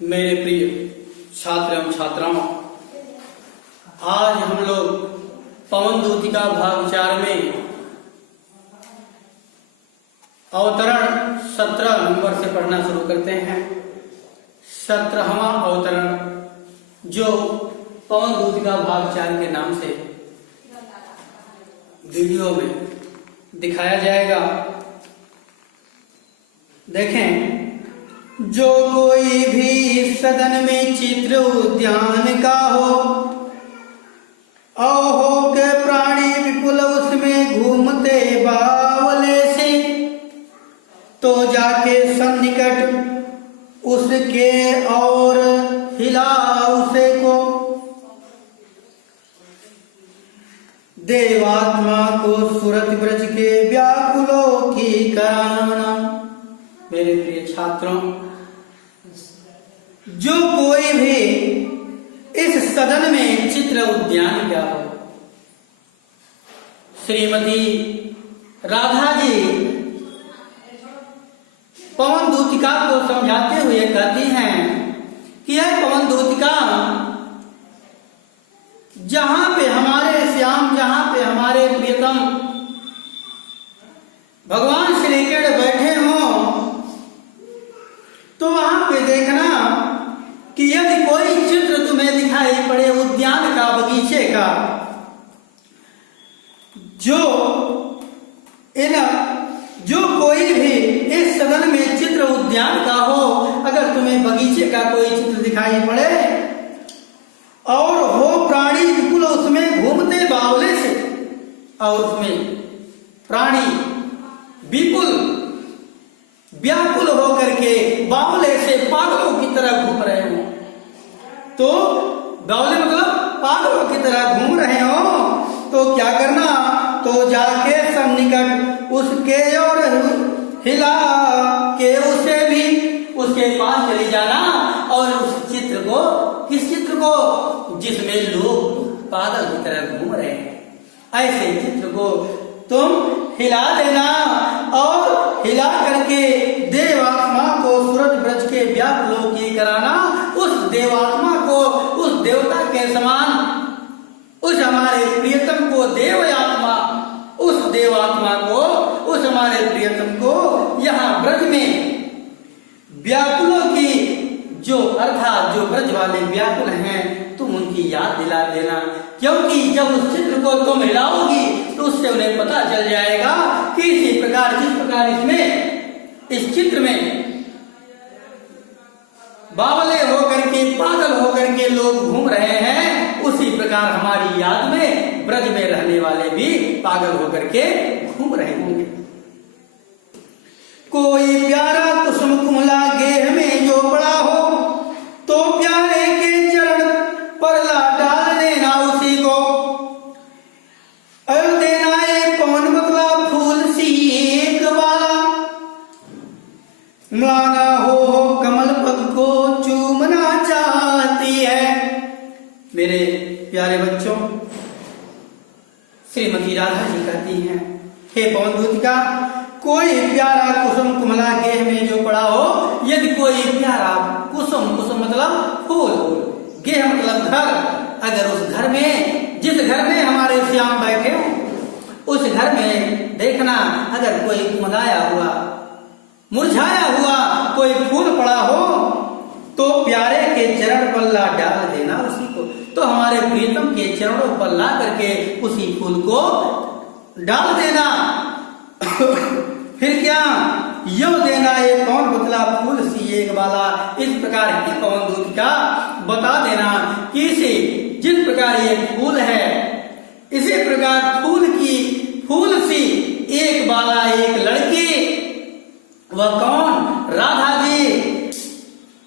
मेरे प्रिय छात्र एवं छात्राओं, आज हम लोग पवन दूतिका भाग 4 में अवतरण 17 नंबर से पढ़ना शुरू करते हैं। 17वां अवतरण जो पवन दूतिका भाग 4 के नाम से वीडियो में दिखाया जाएगा। देखें, जो कोई भी सदन में चित्र उद्यान का हो के प्राणी विपुल उसमें घूमते बावले से, तो जाके सन्निकट उसके और हिला उसे को, देवात्मा को सुरत ब्रज के व्याकुलों की कराना। मेरे प्रिय छात्रों, जो कोई भी इस सदन में चित्र उद्यान क्या हो, श्रीमती राधा जी पवन दूतिका को समझाते हुए कहती हैं कि यह पवन दूतिका जहां पे हमारे श्याम, जहां पे हमारे प्रियतम भगवान श्री कृष्ण बैठे हों, तो वहां पे देखना कि यदि कोई चित्र तुम्हें दिखाई पड़े उद्यान का, बगीचे का, जो कोई भी इस सदन में चित्र उद्यान का हो, अगर तुम्हें बगीचे का कोई चित्र दिखाई पड़े और हो प्राणी विपुल उसमें घूमते बावले से, और उसमें प्राणी विपुल व्याकुल होकर के बावले से पागलों की तरह घूम रहे हो, तो बावले मतलब पागलों की तरह घूम रहे हो, तो क्या करना, तो जाके सन्निकट उसके और हिला के उसे भी उसके पास चली जाना, और उस चित्र को, किस चित्र को, जिसमें लोग पागल की तरह घूम रहे हैं, ऐसे चित्र को तुम हिला देना और हिला करके देवात्मा को सूरज ब्रज के व्याकुलों की कराना। उस देवात्मा को, उस देवता के समान, उस हमारे प्रियतम को, देवयात्मा, उस देवात्मा को, उस हमारे प्रियतम को यहाँ ब्रज में व्याकुलों की, जो अर्थात जो ब्रज वाले व्याकुल हैं, तुम उनकी याद दिला देना, क्योंकि जब उस चित्र को तुम हिलाओगी तो उससे उन्हें पता चल जाएगा कि इसी प्रकार, जिस प्रकार इसमें, इस चित्र में बावले होकर के, पागल होकर के लोग घूम रहे हैं, उसी प्रकार हमारी याद में ब्रज में रहने वाले भी पागल होकर के घूम रहे होंगे। कोई प्यारा कुसुम कुमला गेह में जो बड़ा हो, तो प्यारे के चरण पर ला डाल देना उसी को, और देना एक पवन बदला फूल सी एक वाला, मलाना हो कमल पग को चूमना चाहती है। मेरे प्यारे बच्चों, श्रीमती राधा जी कहती हैं, हे पवन दूतिका, कोई प्यारा कुसुम कुमला गेह में जो पड़ा हो, यदि कोई प्यारा कुसुम, कुसुम मतलब फूल, गेह मतलब घर, अगर उस घर में, जिस घर में हमारे श्याम बैठे हो, उस घर में देखना अगर कोई कुमलाया हुआ, मुरझाया हुआ कोई फूल पड़ा हो, तो प्यारे के चरण पर ला डाल देना उसी को, तो हमारे प्रियतम के चरणों पर ला करके उसी फूल को डाल देना। फिर क्या, यो देना ये कौन बतला फूल सी एक वाला, इस प्रकार की पवन दूतिका बता देना कि इसे, जिस प्रकार ये फूल है, इसी प्रकार फूल की, फूल सी एक वाला एक लड़की, वह कौन, राधा जी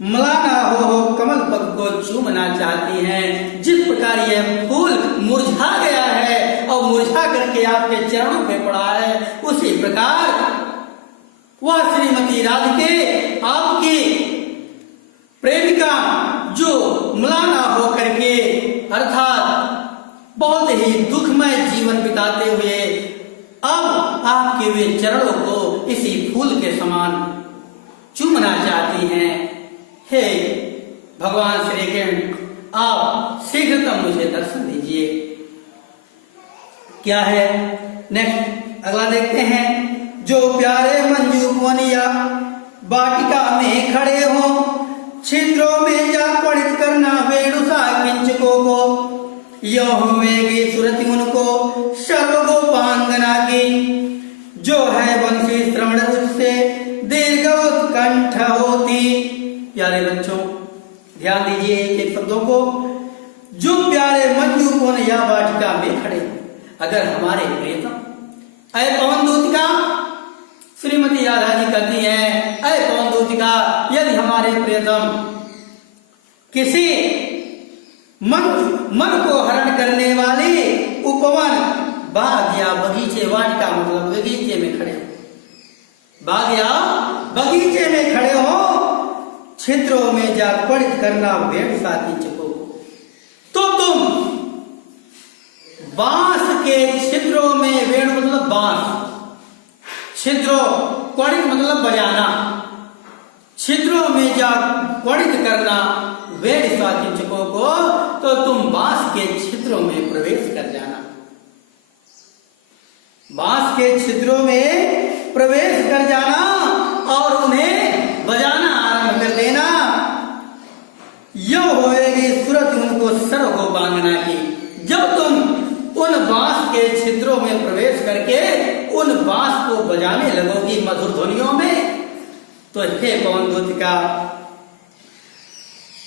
मलाना हो कमल पग को चूमना चाहती हैं। जिस प्रकार यह फूल मुरझा गया है और मुरझा करके आपके चरणों पे पड़ा है, उसी प्रकार वह श्रीमती राधिके, आपकी प्रेमिका, जो मलाना हो करके, अर्थात बहुत ही दुखमय जीवन बिताते हुए अब आपके वे चरणों को इसी फूल के समान चूमना चाहती हैं। हे भगवान श्री कृष्ण आप शीघ्रतम मुझे दर्शन दीजिए। क्या है नेक्स्ट, अगला देखते हैं। जो प्यारे मंजू वनिया वाटिका में खड़े हो, छिद्रों में जा पड़ित करना वेणुसा किंचकों को, यो होवेगी सुरति उनको सर्व गोपांगना की। जो है वंशी श्रवण उससे दीर्घ उत्कंठ होती। प्यारे बच्चों ध्यान दीजिए एक शब्दों को। जो प्यारे मंजू वनिया वाटिका में खड़े, अगर हमारे प्रियतम, अय पवन दूतिका, श्रीमती राधा जी कहती है, अय पवन दूतिका, यदि हमारे प्रियतम किसी मन को हरण करने वाले उपवन बाग या बगीचे, वाटिका मतलब बगीचे में खड़े हो, बाग या बगीचे में खड़े हो, छिद्रों में जा पड़ित करना वेण सा किंचकों को, तो तुम बांस के छिद्रों में, वेण मतलब बांस, छिद्रों क्वड़ित मतलब बजाना, छिद्रों में जा क्वड़ित करना वेण सा किंचकों को, तो तुम बांस के छिद्रों में प्रवेश कर जाना, बांस के छिद्रों में प्रवेश कर जाना और उन्हें बजाना आरंभ कर देना। यह होएगी सूरत उनको सर्व गोपांगना की। जब तुम उन बांस के छिद्रों में प्रवेश करके उन बांस को बजाने लगोगी मधुर ध्वनियों में, तो हे पवन दूतिका,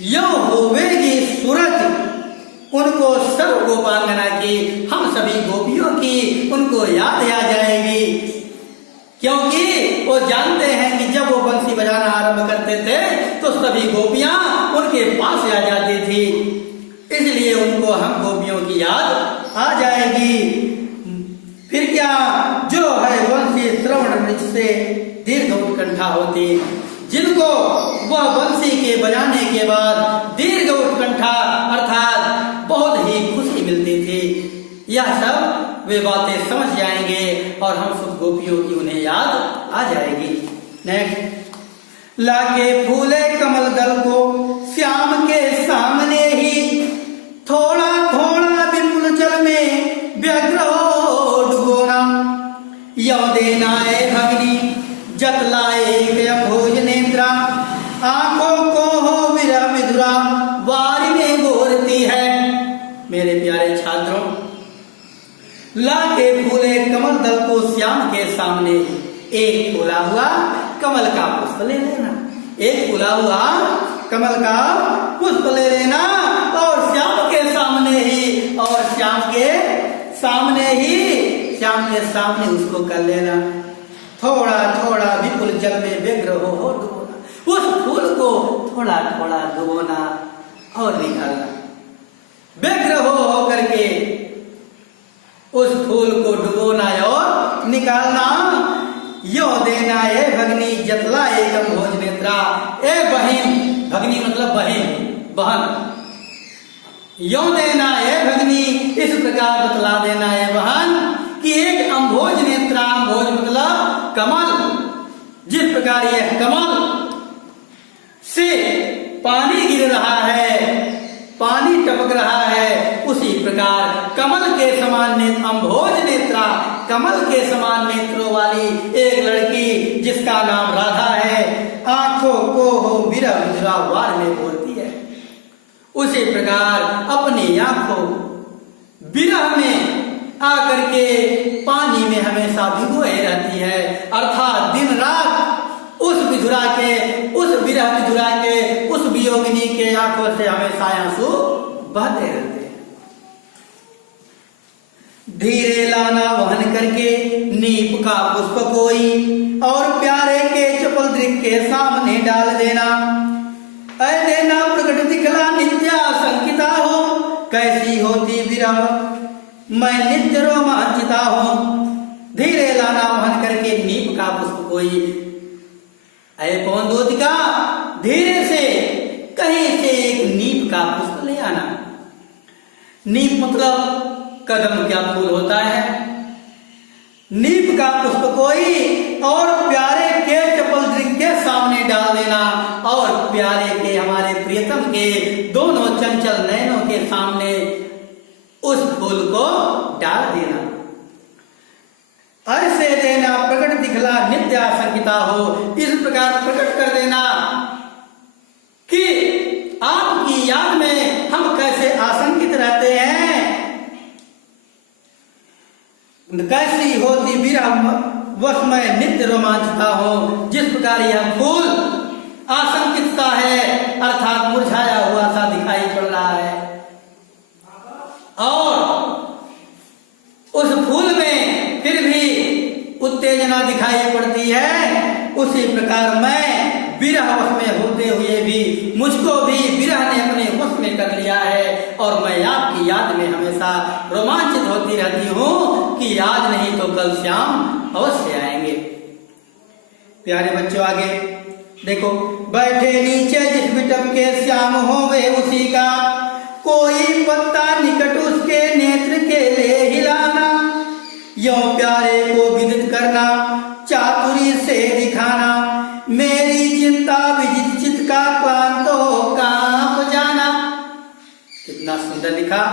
यह होवेगी सूरत उनको सर्व गोपांगना की, हम सभी गोपियों की उनको याद आ जाएगी, क्योंकि वो जानते हैं कि जब वो बंसी बजाना आरंभ करते थे तो सभी गोपियां उनके पास आ जाती थी, इसलिए उनको हम गोपियों की याद आ जाएगी। फिर क्या, जो है बंसी श्रवण से दीर्घ उत्कंठा होती, जिनको वह बंसी के बजाने के बाद दीर्घ उत्कंठा अर्थात बहुत ही खुशी मिलती थी, यह सब वे बातें समझ जाएंगे और हम सब गोपियों की उन्हें याद आ जाएगी। नेक्स्ट, लाके फूले कमल दल को श्याम के सामने ही, थोड़ा थोड़ा विपुल जल में व्यग्र हो डुबोना, यौ देना है भगनी जतलाए भोज नेत्रा, आंखों को हो विरह विधुरा वारी में गोरती है। मेरे प्यारे छात्रों, लाके फूले कमल दल को श्याम के सामने, एक फूला हुआ कमल का पुष्प ले लेना, एक फूला हुआ कमल का पुष्प ले लेना और श्याम के सामने ही, और श्याम के सामने ही, श्याम के सामने उसको कर लेना। थोड़ा थोड़ा विपुल जल में व्यग्र हो डुबोना, उस फूल को थोड़ा थोड़ा डुबोना और निकालना, व्यग्र हो करके उस फूल को डुबोना और निकालना। यो देना है भगनी जतला एकम भोज नेत्रा, ए बहन, भगनी मतलब बहन, बहन, यो देना है भगनी, इस प्रकार बतला देना है बहन कि एक अम्भोज नेत्रा, अम्भोज मतलब कमल, जिस प्रकार यह कमल से पानी गिर रहा है, पानी टपक रहा है, उसी प्रकार कमल के समान नेत्र, अम्भोज नेत्रा, कमल के समान नेत्रों वाली एक लड़की जिसका नाम राधा है, आंखों को हो विरह विधुरा वार में बोलती है, उसी प्रकार अपनी आंखों विरह में आकर के पानी में हमेशा भिगोए रहती है, अर्थात दिन रात उस विधुरा के, उस विरह विधुरा के, उस वियोगिनी के आंखों से हमेशा आंसू बहते रहते हैं। धीरे लाना वहन करके नीप का पुष्प कोई, और प्यारे के चपल दृक के सामने डाल देना, ऐ देना प्रकट दिखला नित्या संकिता हो, कैसी होती विरह मैं नित्य रोमांचिता हूं। धीरे लाना वहन करके नीप का पुष्प कोई, ऐ पवन दूतिका, धीरे से कहीं से एक नीप का पुष्प ले आना। नीप मतलब कदम क्या फूल होता है, नीप का पुष्प कोई और प्यारे के चपल दृक के सामने डाल देना, और प्यारे के हमारे प्रिय प्रियतम के दोनों चंचल नयनों के सामने उस फूल को डाल देना। ऐसे देना प्रकट दिखला नित्य आशंकिता हो, इस प्रकार प्रकट कर देना कि आपकी याद में हम कैसे आशंकित रहते हैं, कैसी होती विरह वश में नित्य रोमांचता हो। जिस प्रकार यह फूल आशंकित सा है, अर्थात मुरझाया हुआ सा दिखाई पड़ रहा है, और उस फूल में फिर भी उत्तेजना दिखाई पड़ती है, उसी प्रकार मैं विरह वश में होते हुए भी मुझको भी विरह ने अपने वश में कर लिया है, और मैं आपकी याद में हमेशा रोमांचित होती रहती हूँ कि आज नहीं तो कल श्याम अवश्य आएंगे। प्यारे बच्चों, आगे देखो, बैठे नीचे जिस बिटप के श्याम होवे उसी का, कोई पत्ता निकट उसके नेत्र के ले हिलाना, यो प्यारे को विदित करना चातुरी से दिखाना, मेरी चिंता विजित चित्त का क्लांत हो कांप जाना। कितना सुंदर लिखा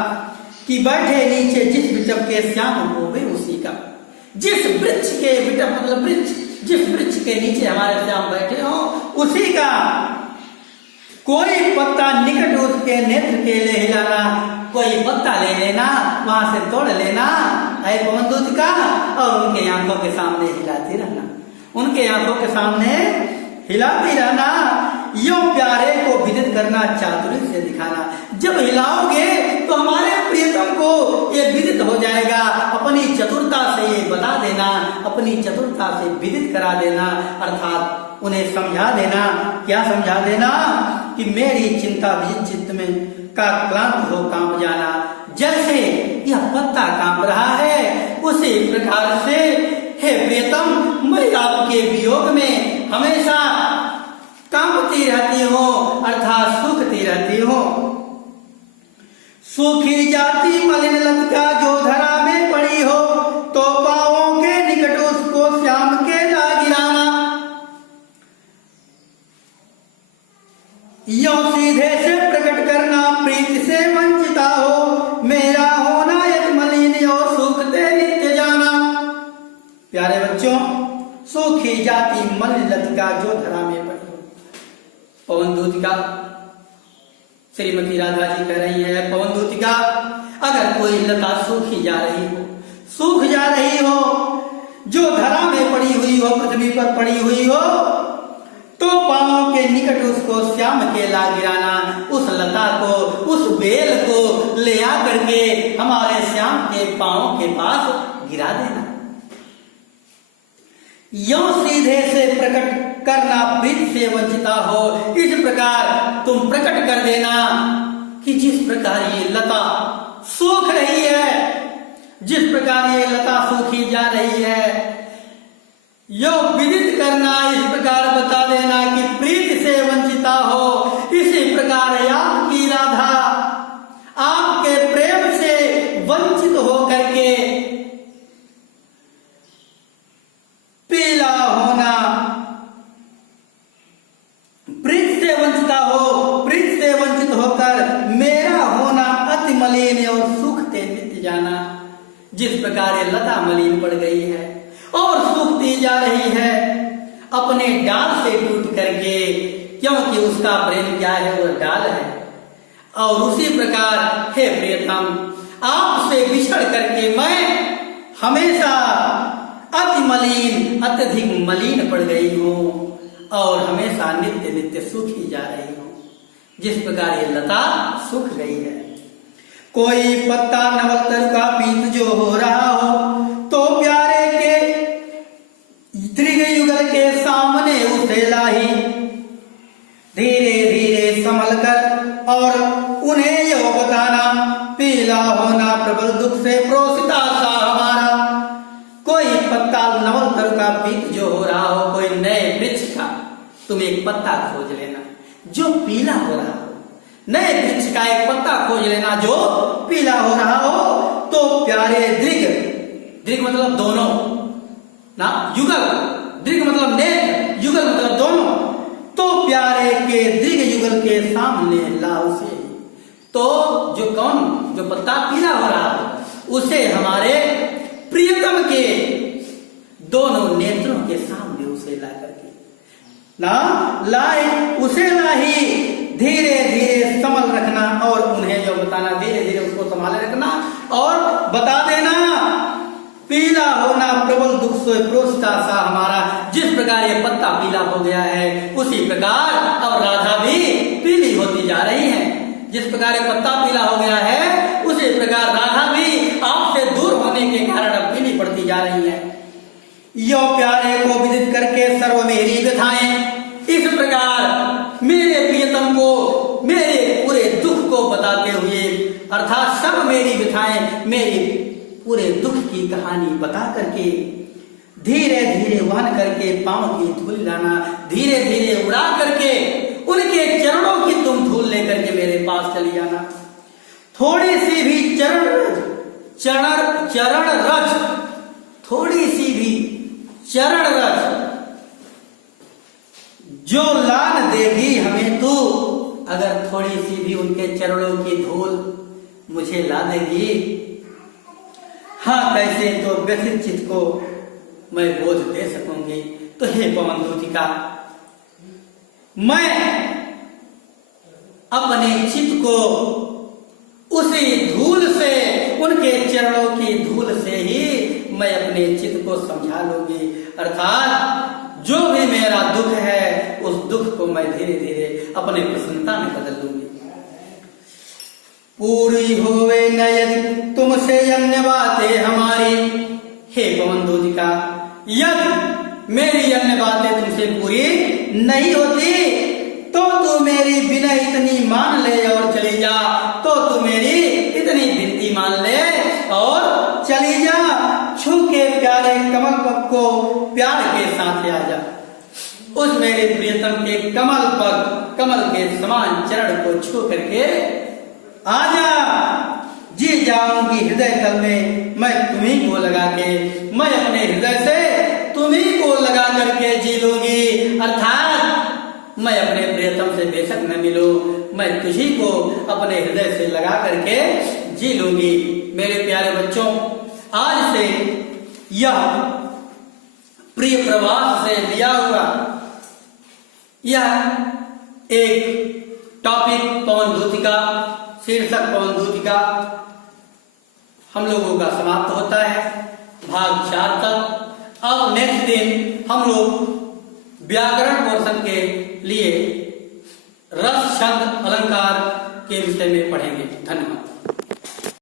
कि बैठे नीचे जिस बिटप के श्याम होवे उसी का, जिस वृक्ष के बिटप मतलब वृक्ष, जिस वृक्ष के नीचे हमारे श्याम बैठे हो उसी का, कोई पत्ता निकट उसके नेत्र के ले हिलाना, कोई पत्ता ले लेना, वहां से तोड़ लेना है पवन दूत का, और उनके आंखों के सामने हिलाती रहना, उनके आंखों के सामने हिलाती रहना, यो प्यारे को विदित करना चातुरी से दिखाना। जब हिलाओगे तो हमारे प्रियतम को ये विदित हो जाएगा, अपनी चतुरता से ये बता देना, अपनी चतुरता से विदित करा देना, अर्थात उन्हें समझा देना। क्या समझा देना? कि मेरी चिंता भी चित्त में का क्लांत हो कांप जाना, जैसे यह पत्ता कांप रहा है उसी प्रकार से हे प्रियतम मैं आपके वियोग में हमेशा कांपती रहती हूँ, अर्थात सूखती रहती हूँ। सूखी जाती मलिन लता जो धरा में पड़ी हो, तो पाँवों के निकट उसको श्याम के ला गिराना, यो सीधे से प्रकट करना प्रीति से वंचिता हो, मेरा होना यत मलिन और सूखते नित्य जाना। प्यारे बच्चों, सूखी जाती मलिन लता जो धरा में पड़ी हो, पवन दूतिका श्रीमती राधा जी कह रही है, पवन दूतिका अगर कोई लता सूखी जा रही हो, सूख जा रही हो, जो धरा में पड़ी हुई हो, पृथ्वी पर पड़ी हुई हो, तो पांवों के निकट उसको श्याम के ला गिराना, उस लता को, उस बेल को ले आकर के हमारे श्याम के पांवों के पास गिरा देना। यो सीधे से प्रकट करना प्रीत से वंचिता हो, इस प्रकार तुम प्रकट कर देना कि जिस प्रकार ये लता सूख रही है, जिस प्रकार ये लता सूखी जा रही है, यो विदित करना, इस प्रकार बता देना कि प्रीत से वंचिता हो। इसी प्रकार आपकी राधा आपके प्रेम से वंचित हो करके पीला होना, प्रीत से वंचिता हो, प्रीत से वंचित होकर मेरा होना अति मलिन और सूखते नित्य जाना। जिस प्रकार ये लता मलिन पड़ गई है और सूखती जा रही है अपने डाल से टूट करके, क्योंकि उसका प्रेम क्या है, वो डाल है। और उसी प्रकार हे प्रियतम, आपसे बिछड़ करके मैं हमेशा अति मलिन, अत्यधिक मलिन पड़ गई हूँ और हमेशा नित्य नित्य सूखी जा रही हूँ, जिस प्रकार ये लता सूख गई है। कोई पत्ता नवल तरु का पीत जो हो रहा हो, तो प्यारे के दृग युगल के सामने उसे लाही, धीरे धीरे संभल कर और उन्हें यो बताना, पीला होना प्रबल दुख से प्रोसिता सा हमारा। कोई पत्ता नवल तरु का पीत जो हो रहा हो, कोई नए वृक्ष का तुम एक पत्ता खोज लेना जो पीला हो रहा हो, नए वृक्ष का एक पत्ता खोज लेना जो पीला हो रहा हो, तो प्यारे दृग, दृग मतलब दोनों ना, युगल, दृग मतलब नेत्र, युगल मतलब दोनों, तो प्यारे के दृग युगल के सामने सामने ला उसे। तो जो पत्ता पीला हो रहा उसे हमारे प्रियतम के दोनों नेत्रों के सामने उसे ला करके उसे लाही धीरे धीरे संभल रखना और उन्हें जो बताना धीरे धीरे उसको संभाले रखना और बता देना। पीला होना प्रबल दुख सोए प्रोष्टा सा हमारा। जिस प्रकार ये पत्ता पीला हो गया है उसी प्रकार अब राधा भी पीली होती जा रही है। जिस प्रकार ये पत्ता पीला हो गया है उसी प्रकार राधा भी आपसे दूर होने के कारण अब पीली पड़ती जा रही है। यो प्यारे को विदित करके सर्व मेरी व्यथाएं, इस प्रकार मेरे प्रियतम को मेरे पूरे दुख को बताते हुए अर्थात सब मेरी व्यथाएं मेरे पूरे दुख की कहानी बता करके धीरे धीरे वहन करके पांव की धूल लाना, धीरे धीरे उड़ा करके उनके चरणों की तुम धूल लेकर के मेरे पास चली जाना। थोड़ी सी भी थोड़ी सी भी चरण रज जो लान देगी हमें तू, अगर थोड़ी सी भी उनके चरणों की धूल मुझे ला देगी, हाँ कैसे तो व्यथित चित्त को मैं बोझ दे सकूंगी। तो हे पवन दूतिका, मैं अपने चित्त को उसी धूल से उनके चरणों की धूल से ही मैं अपने चित्त को समझा लूंगी। अर्थात जो भी मेरा दुख है उस दुख को मैं धीरे धीरे अपने प्रसन्नता में बदल लूंगी। पूरी होवे न यदि तुमसे अन्य बातें हमारी, हे पवन दूतिका, यदि मेरी अन्य बातें तुमसे पूरी नहीं होती तो तू मेरी विनय इतनी मान ले और चली जा। तो तू मेरी इतनी विनती मान ले और चली जा। छू के प्यारे कमल पग को प्यार के साथ आ जा। उस मेरे प्रियतम के कमल के समान चरण को छू करके आजा। जी जाऊंगी हृदय तल में मैं तुम्ही को लगा के, मैं अपने हृदय से तुम्ही को लगा करके जी लूंगी। अर्थात मैं अपने प्रियतम से बेशक न मिलूं, मैं तुझी को अपने हृदय से लगा करके जी लूंगी। मेरे प्यारे बच्चों, आज से यह प्रिय प्रवास से लिया हुआ यह एक टॉपिक पवन दूतिका, शीर्षक पवन दूतिका हम लोगों का समाप्त होता है भाग 4 तक। अब नेक्स्ट दिन हम लोग व्याकरण पोर्शन के लिए रस, छंद, अलंकार के विषय में पढ़ेंगे। धन्यवाद।